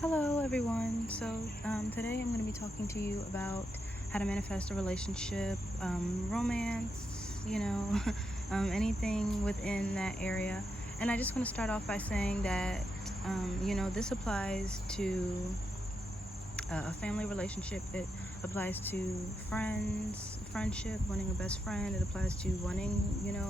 Hello everyone. So today I'm going to be talking to you about how to manifest a relationship, romance, anything within that area. And I just want to start off by saying that this applies to a family relationship. It applies to friendship, wanting a best friend. It applies to wanting,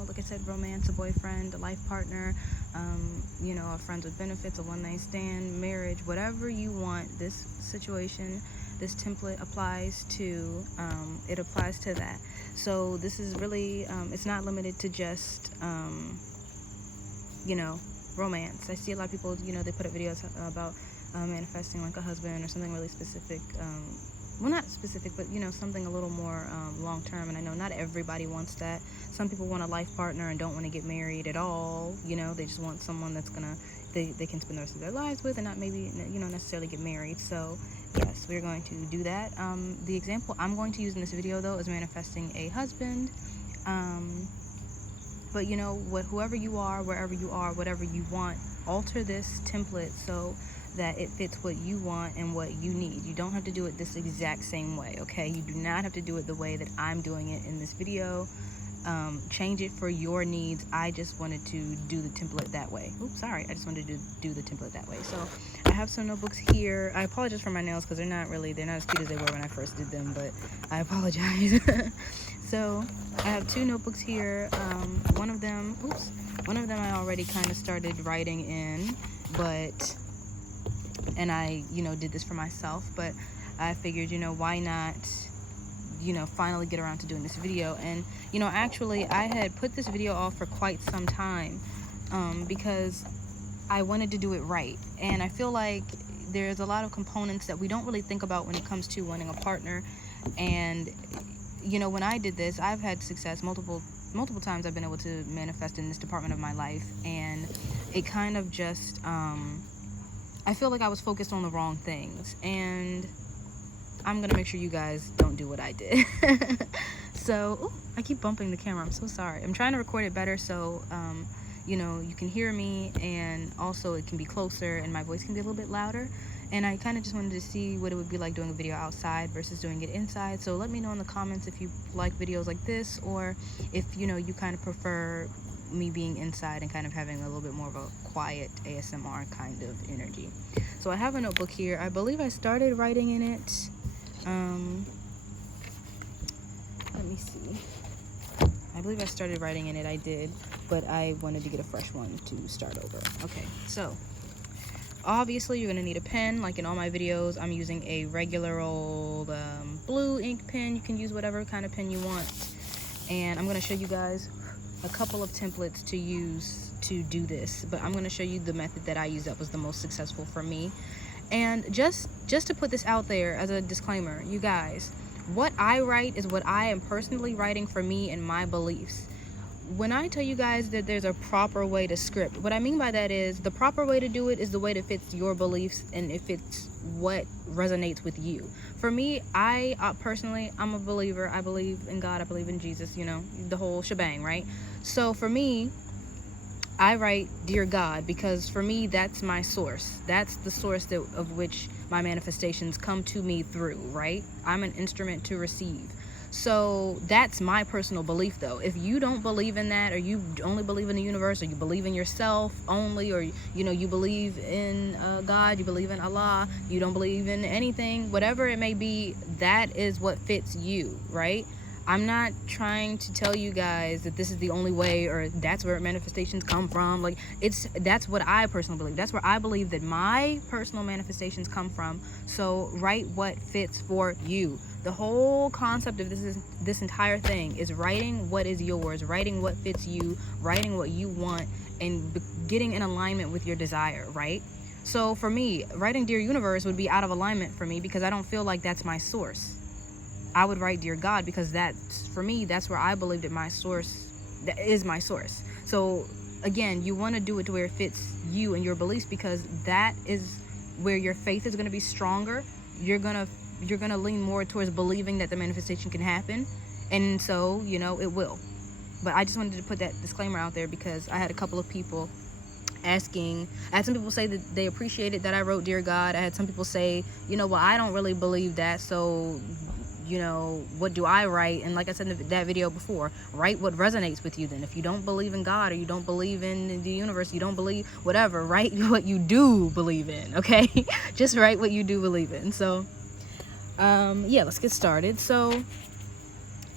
like I said, romance, a boyfriend, a life partner, a friends with benefits, a one-night stand, marriage, whatever you want. This situation, this template applies to. It applies to that. So this is really, it's not limited to just, romance. I see a lot of people, they put up videos about manifesting like a husband or something really specific. Well, not specific, but something a little more long term. And I know not everybody wants that. Some people want a life partner and don't want to get married at all. They just want someone that's gonna they can spend the rest of their lives with and not maybe necessarily get married. So yes, we're going to do that. The example I'm going to use in this video though is manifesting a husband. But whoever you are, wherever you are, whatever you want, alter this template so that it fits what you want and what you need. You don't have to do it this exact same way, okay? You do not have to do it the way that I'm doing it in this video. Change it for your needs. I just wanted to do the template that way. Oops, sorry. I just wanted to do the template that way. So I have some notebooks here. I apologize for my nails because they're not as cute as they were when I first did them, but I apologize. So I have two notebooks here. One of them I already kind of started writing in, and I, did this for myself, but I figured, why not, finally get around to doing this video. And, actually I had put this video off for quite some time, because I wanted to do it right. And I feel like there's a lot of components that we don't really think about when it comes to wanting a partner. And, when I did this, I've had success multiple times. I've been able to manifest in this department of my life, and it kind of just, I feel like I was focused on the wrong things, and I'm gonna make sure you guys don't do what I did. So, I keep bumping the camera. I'm so sorry. I'm trying to record it better so, you can hear me, and also it can be closer, and my voice can be a little bit louder. And I kind of just wanted to see what it would be like doing a video outside versus doing it inside. So let me know in the comments if you like videos like this, or if, you kind of prefer me being inside and kind of having a little bit more of a quiet ASMR kind of energy. So I have a notebook here. I believe I started writing in it. Let me see. I believe I started writing in it. I did, but I wanted to get a fresh one to start over. Okay, so obviously you're gonna need a pen. Like in all my videos, I'm using a regular old blue ink pen. You can use whatever kind of pen you want. And I'm gonna show you guys a couple of templates to use to do this, but I'm going to show you the method that I used that was the most successful for me. And just to put this out there as a disclaimer, you guys, what I write is what I am personally writing for me and my beliefs. When I tell you guys that there's a proper way to script, what I mean by that is the proper way to do it is the way that fits your beliefs and it fits what resonates with you. For me, I personally, I'm a believer. I believe in God. I believe in Jesus, the whole shebang, right? So for me, I write Dear God because for me, that's my source. That's the source of which my manifestations come to me through, right? I'm an instrument to receive. So that's my personal belief though. If you don't believe in that, or you only believe in the universe, or you believe in yourself only, or you believe in God, you believe in Allah, you don't believe in anything, whatever it may be, that is what fits you, right? I'm not trying to tell you guys that this is the only way or that's where manifestations come from. Like that's what I personally believe. That's where I believe that my personal manifestations come from. So write what fits for you. The whole concept of this entire thing is writing what is yours, writing what fits you, writing what you want, and getting in alignment with your desire, right? So for me, writing Dear Universe would be out of alignment for me because I don't feel like that's my source. I would write Dear God because for me, that's where I believe that my source, that is my source. So again, you want to do it to where it fits you and your beliefs because that is where your faith is going to be stronger. You're going to lean more towards believing that the manifestation can happen. And so, it will. But I just wanted to put that disclaimer out there because I had a couple of people asking. I had some people say that they appreciated that I wrote Dear God. I had some people say, well, I don't really believe that, so what do I write? And like I said in that video before, write what resonates with you. Then if you don't believe in God, or you don't believe in the universe, you don't believe whatever, write what you do believe in. Okay. Just write what you do believe in. So yeah, let's get started. So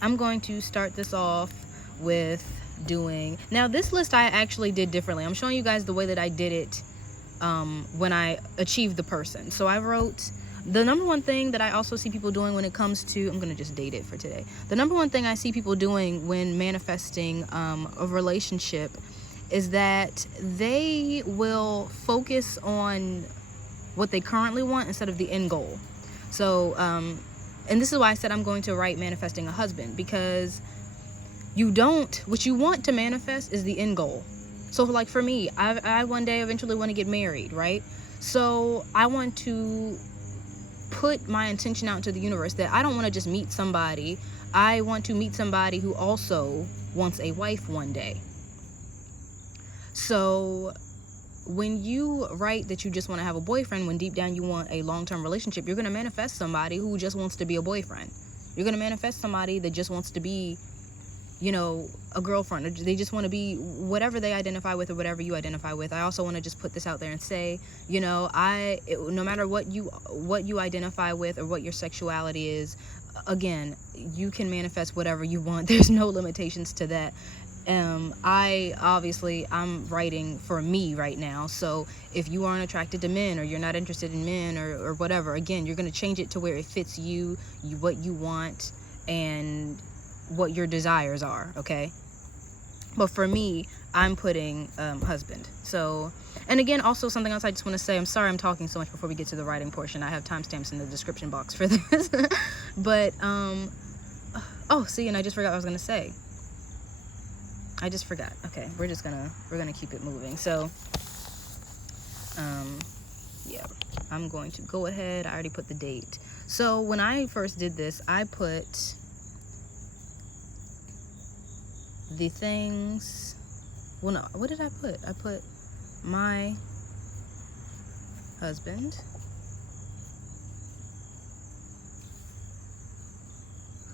I'm going to start this off with doing, now this list I actually did differently. I'm showing you guys the way that I did it when I achieved the person. So I wrote, the number one thing that I also see people doing when it comes to, I'm going to just date it for today. The number one thing I see people doing when manifesting a relationship is that they will focus on what they currently want instead of the end goal. So, and this is why I said I'm going to write manifesting a husband, because what you want to manifest is the end goal. So like for me, I one day eventually want to get married, right? So I want to put my intention out into the universe that I don't want to just meet somebody. I want to meet somebody who also wants a wife one day. So when you write that you just want to have a boyfriend, when deep down you want a long-term relationship, you're going to manifest somebody who just wants to be a boyfriend. You're going to manifest somebody that just wants to be, a girlfriend. They just want to be whatever they identify with or whatever you identify with. I also want to just put this out there and say, no matter what you identify with or what your sexuality is, again, you can manifest whatever you want. There's no limitations to that. I'm writing for me right now. So if you aren't attracted to men, or you're not interested in men, or whatever, again, you're going to change it to where it fits you, what you want, and what your desires are. Okay. But for me, I'm putting husband. So, and again, also something else I just want to say, I'm sorry I'm talking so much before we get to the writing portion. I have timestamps in the description box for this. But oh, see, and I just forgot what I was going to say. I just forgot. Okay, we're gonna keep it moving. So yeah, I'm going to go ahead. I already put the date. So when I first did this, I put the things, well, no, what did I put? I put my husband,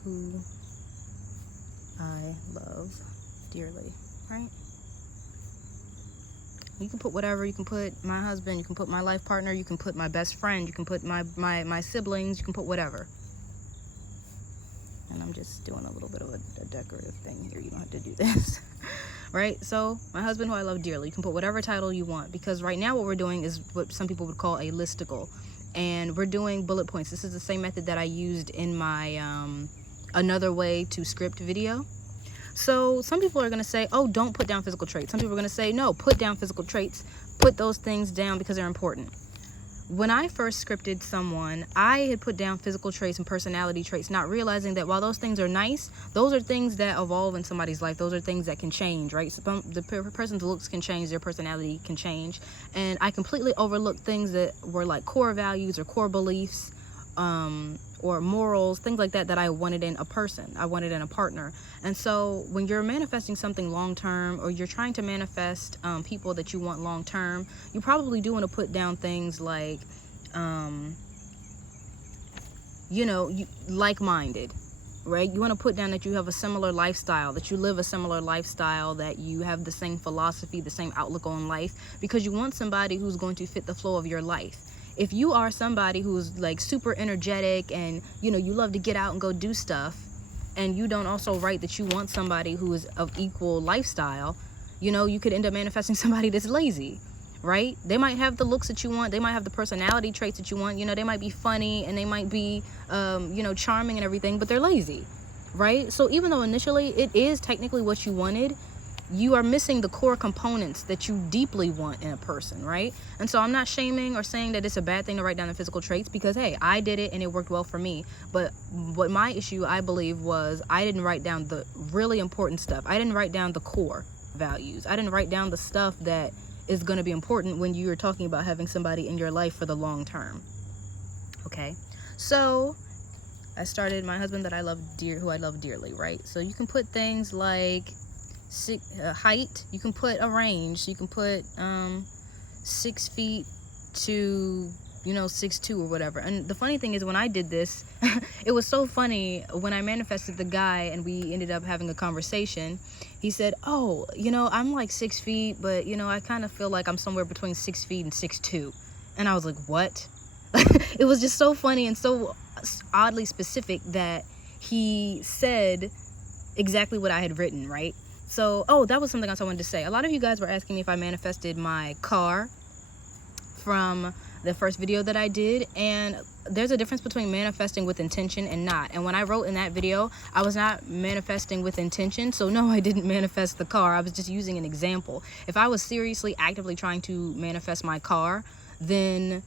who I love dearly, right? You can put whatever. You can put my husband, you can put my life partner, you can put my best friend, you can put my siblings, you can put whatever. And I'm just doing a little bit of a decorative thing here. You don't have to do this. Right? So my husband, who I love dearly. You can put whatever title you want, because right now what we're doing is what some people would call a listicle, and we're doing bullet points. This is the same method that I used in my another way to script video. So some people are going to say, oh, don't put down physical traits. Some people are going to say, no, put down physical traits. Put those things down because they're important. When I first scripted someone, I had put down physical traits and personality traits, not realizing that while those things are nice, those are things that evolve in somebody's life. Those are things that can change, right? So the person's looks can change, their personality can change. And I completely overlooked things that were like core values or core beliefs, or morals, things like that I wanted in a person, I wanted in a partner. And so when you're manifesting something long-term, or you're trying to manifest people that you want long-term, you probably do want to put down things like, like-minded, right? You want to put down that you have a similar lifestyle, that you live a similar lifestyle, that you have the same philosophy, the same outlook on life, because you want somebody who's going to fit the flow of your life. If you are somebody who's like super energetic and, you love to get out and go do stuff, and you don't also write that you want somebody who is of equal lifestyle, you could end up manifesting somebody that's lazy, right? They might have the looks that you want. They might have the personality traits that you want. They might be funny and they might be, charming and everything, but they're lazy, right? So even though initially it is technically what you wanted, you are missing the core components that you deeply want in a person, right? And so I'm not shaming or saying that it's a bad thing to write down the physical traits, because, hey, I did it and it worked well for me. But what my issue, I believe, was I didn't write down the really important stuff. I didn't write down the core values. I didn't write down the stuff that is going to be important when you're talking about having somebody in your life for the long term. Okay? So I started my husband that I love who I love dearly, right? So you can put things like, height, you can put a range. You can put 6 feet to 6'2" or whatever. And the funny thing is, when I did this, it was so funny. When I manifested the guy and we ended up having a conversation, he said, oh, I'm like 6 feet, but I kind of feel like I'm somewhere between 6 feet and 6'2". And I was like, what? It was just so funny and so oddly specific that he said exactly what I had written, right? So, that was something else I wanted to say. A lot of you guys were asking me if I manifested my car from the first video that I did, and there's a difference between manifesting with intention and not. And when I wrote in that video, I was not manifesting with intention, so no, I didn't manifest the car. I was just using an example. If I was seriously actively trying to manifest my car, then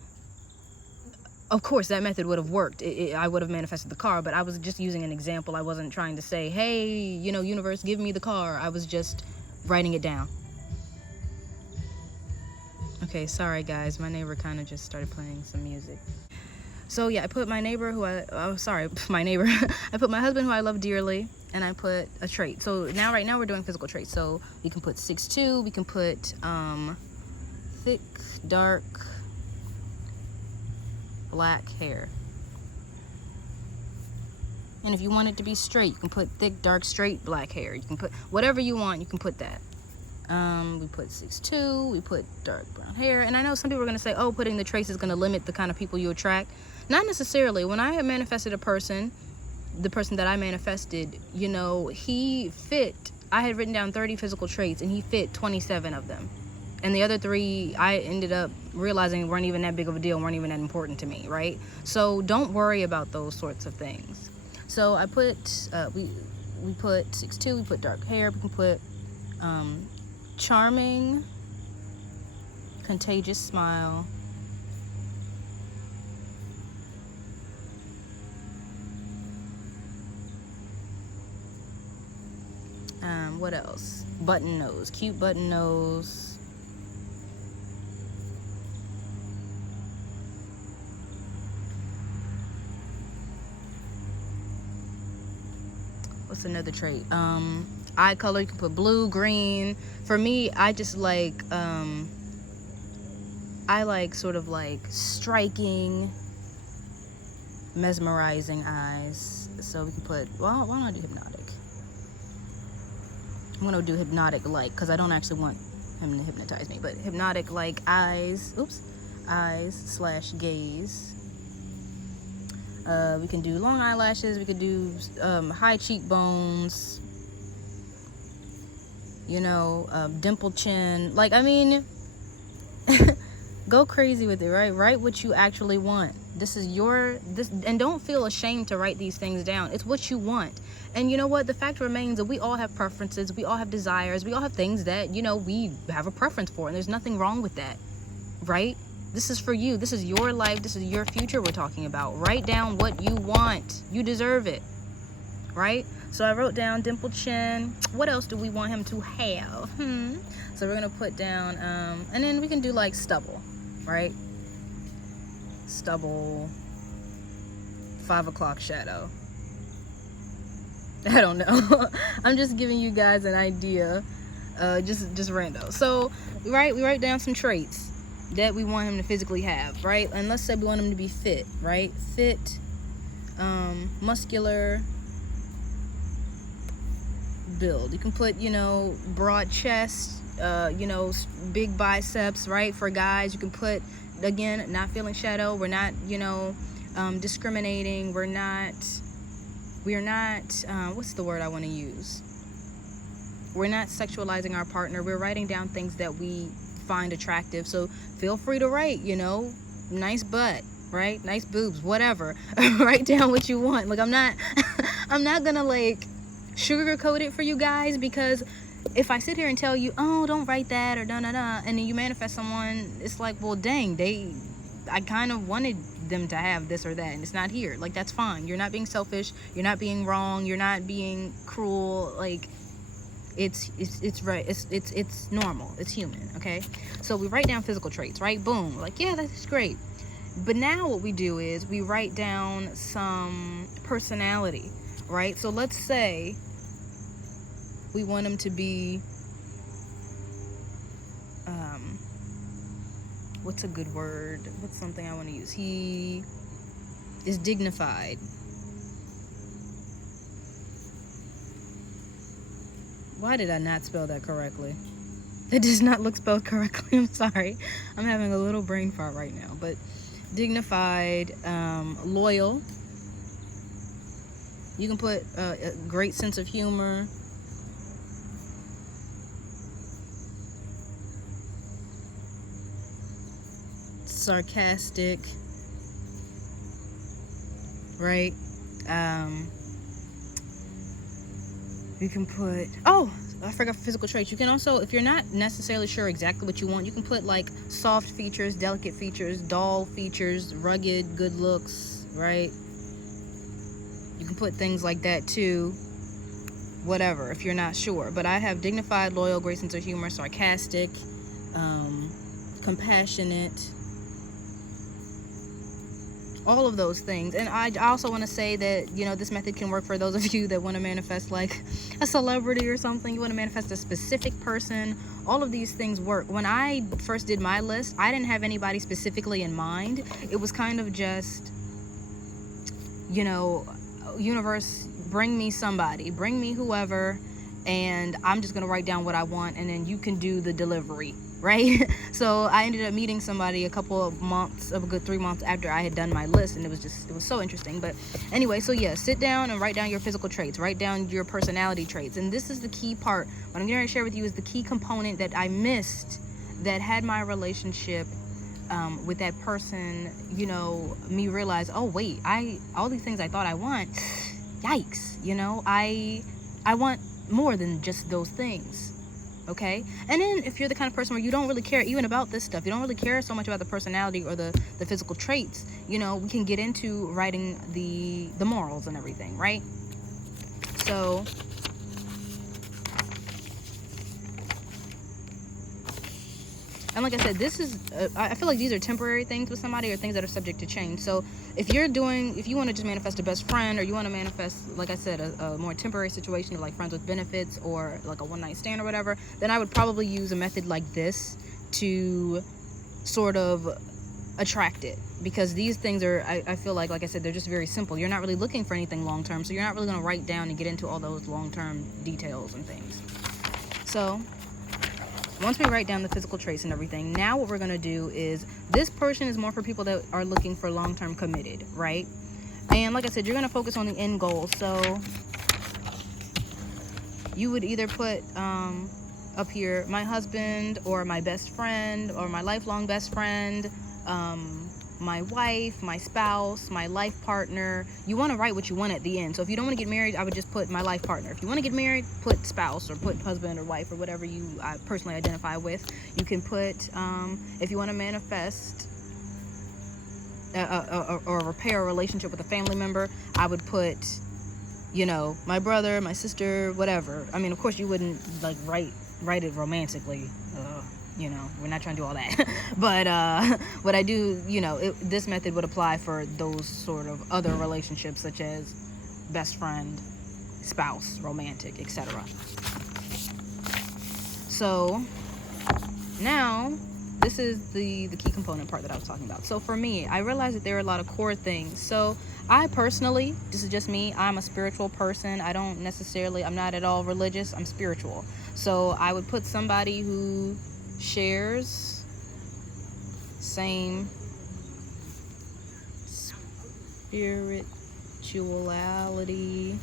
of course that method would have worked. I would have manifested the car, but I was just using an example. I wasn't trying to say, hey, universe, give me the car. I was just writing it down. Okay, sorry guys, my neighbor kind of just started playing some music. So yeah, I put my neighbor I put my husband who I love dearly, and I put a trait. So right now we're doing physical traits. So we can put 6'2", we can put thick, dark, black hair. And if you want it to be straight, you can put thick, dark, straight, black hair. You can put whatever you want, you can put that. We put 6'2", we put dark brown hair. And I know some people are going to say, oh, putting the traits is going to limit the kind of people you attract. Not necessarily. When I manifested a person, the person that I manifested, he fit, I had written down 30 physical traits and he fit 27 of them. And the other 3, I ended up realizing weren't even that big of a deal, weren't even that important to me, right? So don't worry about those sorts of things. So I put, we put 6'2", we put dark hair, we can put charming, contagious smile, what else? Button nose, cute button nose. What's another trait? Eye color, you can put blue, green. For me, I just like sort of like striking, mesmerizing eyes. So we can put, well, why don't I do hypnotic? I'm gonna do hypnotic like, because I don't actually want him to hypnotize me, but hypnotic like eyes, / gaze. We can do long eyelashes, we could do high cheekbones, dimple chin. Like, I mean, go crazy with it, right? Write what you actually want. And don't feel ashamed to write these things down. It's what you want. And you know what? The fact remains that we all have preferences, we all have desires, we all have things that, we have a preference for, and there's nothing wrong with that, right? This is for you. This is your life. This is your future we're talking about. Write down what you want. You deserve it, right? So I wrote down dimple chin. What else do we want him to have? So we're going to put down, and then we can do like stubble, right? Stubble, 5 o'clock shadow. I don't know. I'm just giving you guys an idea, just random. So, right, we write down some traits that we want him to physically have, right? And let's say we want him to be fit, right? Fit, muscular build. You can put, broad chest, big biceps, right? For guys, you can put, again, not feeling shadow. We're not, discriminating. We're not, what's the word I want to use? We're not sexualizing our partner. We're writing down things that we find attractive. So feel free to write, nice butt, right? Nice boobs, whatever. Write down what you want. Like, I'm not gonna like sugarcoat it for you guys, because if I sit here and tell you, oh, don't write that or and then you manifest someone, it's like, well, dang, I kind of wanted them to have this or that, and it's not here. Like, that's fine. You're not being selfish. You're not being wrong. You're not being cruel. Like, it's right. It's normal. It's human. Okay. So we write down physical traits, right? Boom. Like, yeah, that's great. But now what we do is we write down some personality, right? So let's say We want him to be, what's a good word? What's something I want to use? He is dignified. Why did I not spell that correctly? It does not look spelled correctly. I'm sorry. I'm having a little brain fart right now. But dignified, loyal. You can put a great sense of humor. Sarcastic. Right? You can put, oh, I forgot physical traits. You can also, if you're not necessarily sure exactly what you want, you can put like soft features, delicate features, dull features, rugged, good looks, right? You can put things like that too, whatever, if you're not sure. But I have dignified, loyal, great sense of humor, sarcastic, compassionate, all of those things. And I also want to say that, you know, this method can work for those of you that want to manifest like a celebrity or something. You want to manifest a specific person. All of these things work. When I first did my list, I didn't have anybody specifically in mind. It was kind of just, you know, universe, bring me somebody, bring me whoever, and I'm just going to write down what I want, and then you can do the delivery, right? So I ended up meeting somebody a couple of months, of a good 3 months after I had done my list, and it was so interesting. But anyway, so yeah, sit down and write down your physical traits, write down your personality traits. And this is the key part. What I'm going to share with you is the key component that I missed that had my relationship with that person, you know, me realize, oh wait, all these things I thought I want, yikes, you know, I want more than just those things. Okay. And then if you're the kind of person where you don't really care even about this stuff, you don't really care so much about the personality or the physical traits, you know, we can get into writing the morals and everything, right? So and like I said, this is I feel like these are temporary things with somebody, or things that are subject to change. So if you want to just manifest a best friend, or you want to manifest, like I said, a more temporary situation of like friends with benefits, or like a one-night stand or whatever, then I would probably use a method like this to sort of attract it. Because these things are, I feel like I said, they're just very simple. You're not really looking for anything long-term, so you're not really going to write down and get into all those long-term details and things. So once we write down the physical traits and everything, now what we're going to do is, this person is more for people that are looking for long-term committed, right? And like I said, you're going to focus on the end goal. So you would either put up here, my husband, or my best friend, or my lifelong best friend, my wife, my spouse, my life partner. You want to write what you want at the end. So if you don't want to get married, I would just put my life partner. If you want to get married, put spouse, or put husband or wife, or whatever you personally identify with. You can put, if you want to manifest or repair a relationship with a family member, I would put, you know, my brother, my sister, whatever. I mean, of course you wouldn't like write it romantically. You know, we're not trying to do all that. But what I do, you know, this method would apply for those sort of other relationships, such as best friend, spouse, romantic, etc. So now this is the key component part that I was talking about. So for me, I realized that there are a lot of core things. So I personally, this is just me, I'm a spiritual person. I'm not at all religious, I'm spiritual. So I would put somebody who shares same spirituality.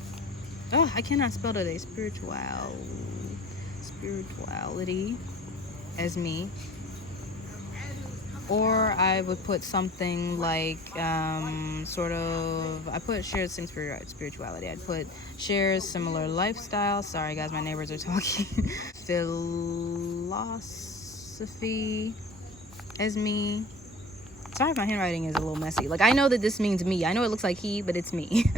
Oh, I cannot spell today. Spirituality as me. Or I would put something like I put shares same spirituality. I'd put shares similar lifestyle. Sorry guys, my neighbors are talking. Philosophy as me. Sorry if my handwriting is a little messy. Like, I know that this means me. I know it looks like he, but it's me.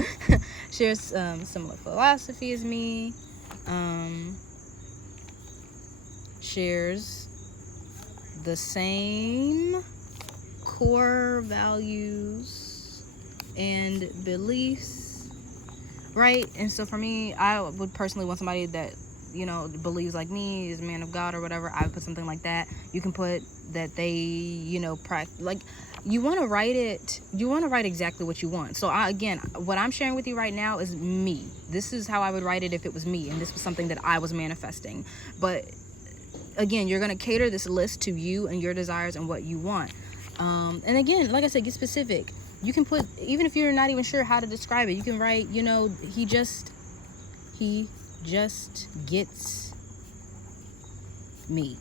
Shares similar philosophy as me. Shares the same core values and beliefs, right? And so for me, I would personally want somebody that you know, believes like me, is a man of God or whatever, I would put something like that. You can put that they, you know, like, you want to write exactly what you want. So again, what I'm sharing with you right now is me. This is how I would write it if it was me, and this was something that I was manifesting. But again, you're going to cater this list to you and your desires and what you want. And again, like I said, get specific. You can put, even if you're not even sure how to describe it, you can write, you know, he just gets me,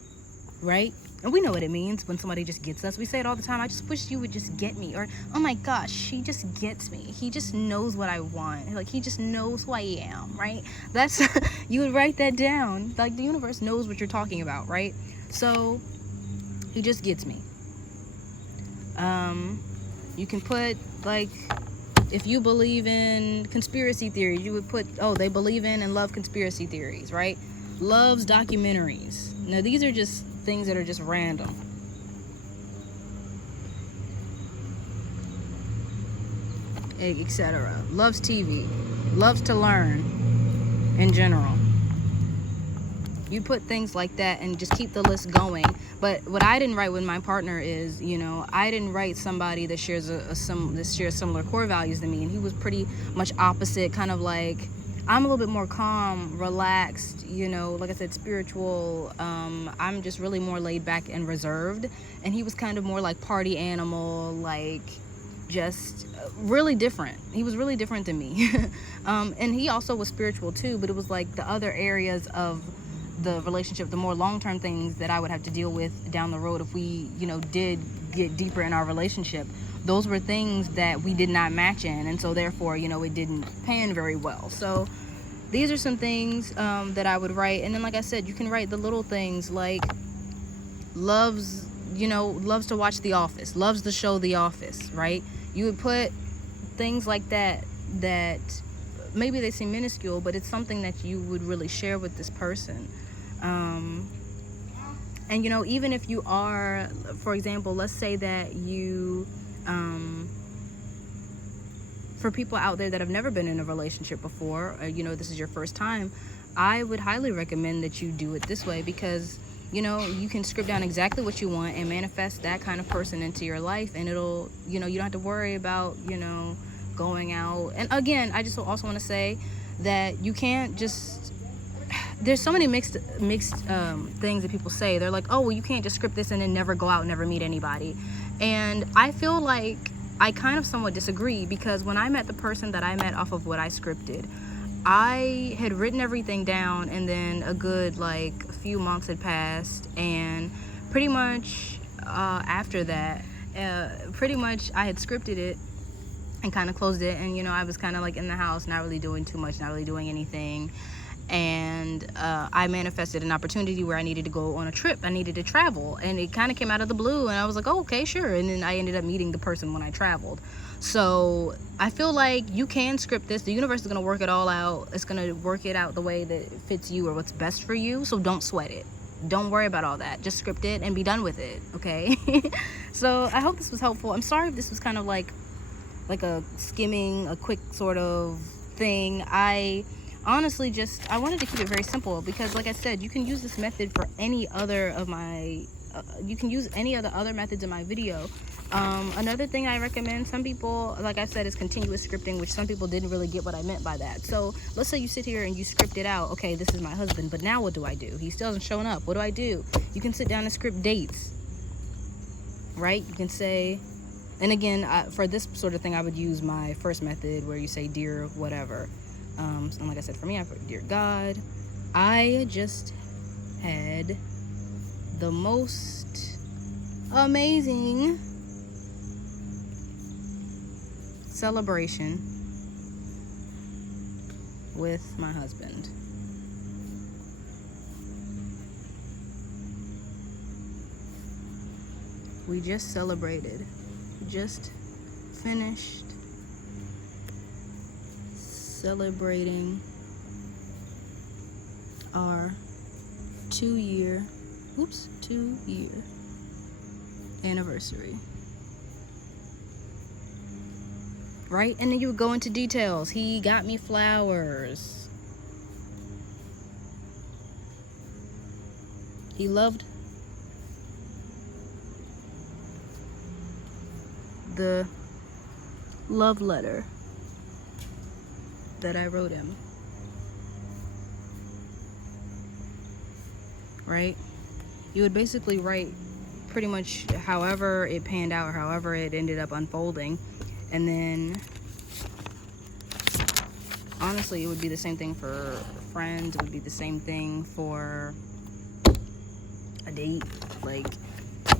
right? And we know what it means when somebody just gets us. We say it all the time. I just wish you would just get me. Or, oh my gosh, she just gets me. He just knows what I want. Like, he just knows who I am, right? That's, you would write that down. Like, the universe knows what you're talking about, right? So, he just gets me. You can put, like, if you believe in conspiracy theories, you would put, oh, they believe in and love conspiracy theories, right? Loves documentaries. Now, these are just things that are just random. Etc. Loves TV. Loves to learn in general. You put things like that and just keep the list going. But what I didn't write with my partner is, you know, I didn't write somebody that shares similar core values than me, and he was pretty much opposite, kind of like, I'm a little bit more calm, relaxed, you know, like I said, spiritual. I'm just really more laid back and reserved, and he was kind of more like party animal, like just really different. He was really different than me. And he also was spiritual too, but it was like the other areas of the relationship, the more long-term things that I would have to deal with down the road if we, you know, did get deeper in our relationship. Those were things that we did not match in, and so therefore, you know, it didn't pan very well. So these are some things that I would write. And then, like I said, you can write the little things like loves to watch The Office, loves the show The Office, right? You would put things like that maybe they seem minuscule, but it's something that you would really share with this person. And, you know, even if you are, for example, let's say that you, for people out there that have never been in a relationship before, you know, this is your first time, I would highly recommend that you do it this way, because, you know, you can script down exactly what you want and manifest that kind of person into your life, and it'll, you know, you don't have to worry about, you know, going out. And again, I just also want to say that you can't just, there's so many mixed things that people say. They're like, oh, well, you can't just script this and then never go out and never meet anybody. And I feel like I kind of somewhat disagree, because when I met the person that I met off of what I scripted, I had written everything down, and then a good like a few months had passed, and pretty much after that, pretty much I had scripted it and kind of closed it, and, you know, I was kind of like in the house, not really doing too much, not really doing anything. And I manifested an opportunity where I needed to go on a trip. I needed to travel, and it kind of came out of the blue, and I was like, oh, okay, sure. And then I ended up meeting the person when I traveled. So I feel like you can script this. The universe is going to work it all out. It's going to work it out the way that it fits you or what's best for you. So don't sweat it. Don't worry about all that. Just script it and be done with it, okay? So I hope this was helpful. I'm sorry if this was kind of like a skimming, a quick sort of thing. I honestly I wanted to keep it very simple, because like I said, you can use this method for any other of my you can use any of the other methods in my video. Another thing I recommend, some people, like I said, is continuous scripting, which some people didn't really get what I meant by that. So let's say you sit here and you script it out. Okay, this is my husband, but now what do I do? He still hasn't shown up. What do I do? You can sit down and script dates, right? You can say, and again, for this sort of thing, I would use my first method where you say, dear whatever. And like I said, for me, I put, dear God, I just had the most amazing celebration with my husband. We just celebrated. Just finished celebrating our 2-year anniversary, right? And then you would go into details. He got me flowers. He loved the love letter that I wrote him. Right? You would basically write pretty much however it panned out, or however it ended up unfolding, and then honestly, it would be the same thing for friends. It would be the same thing for a date. Like,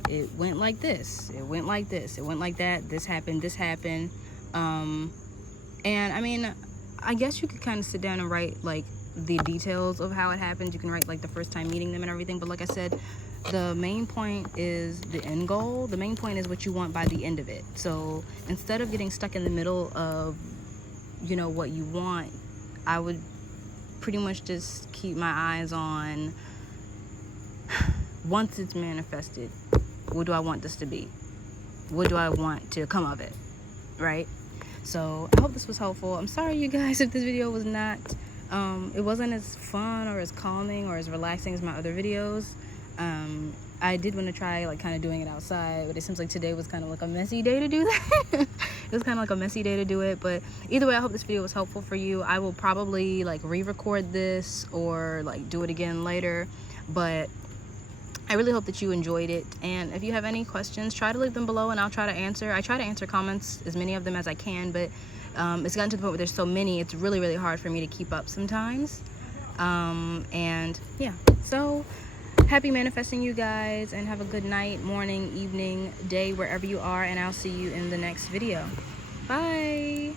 it went like this, it went like this, it went like that, this happened, and I mean, I guess you could kind of sit down and write like the details of how it happened. You can write like the first time meeting them and everything, but like I said, the main point is the end goal. The main point is what you want by the end of it. So instead of getting stuck in the middle of, you know, what you want, I would pretty much just keep my eyes on, once it's manifested, what do I want this to be? What do I want to come of it? Right? So I hope this was helpful. I'm sorry, you guys, if this video was not, it wasn't as fun or as calming or as relaxing as my other videos. I did want to try like kind of doing it outside, but it seems like today was kind of like a messy day to do that. It was kind of like a messy day to do it, but either way, I hope this video was helpful for you. I will probably like re-record this or like do it again later, but I really hope that you enjoyed it. And if you have any questions, try to leave them below and I'll try to answer. I try to answer comments, as many of them as I can, but it's gotten to the point where there's so many, it's really, really hard for me to keep up sometimes. And yeah, so happy manifesting, you guys, and have a good night, morning, evening, day, wherever you are, and I'll see you in the next video. Bye.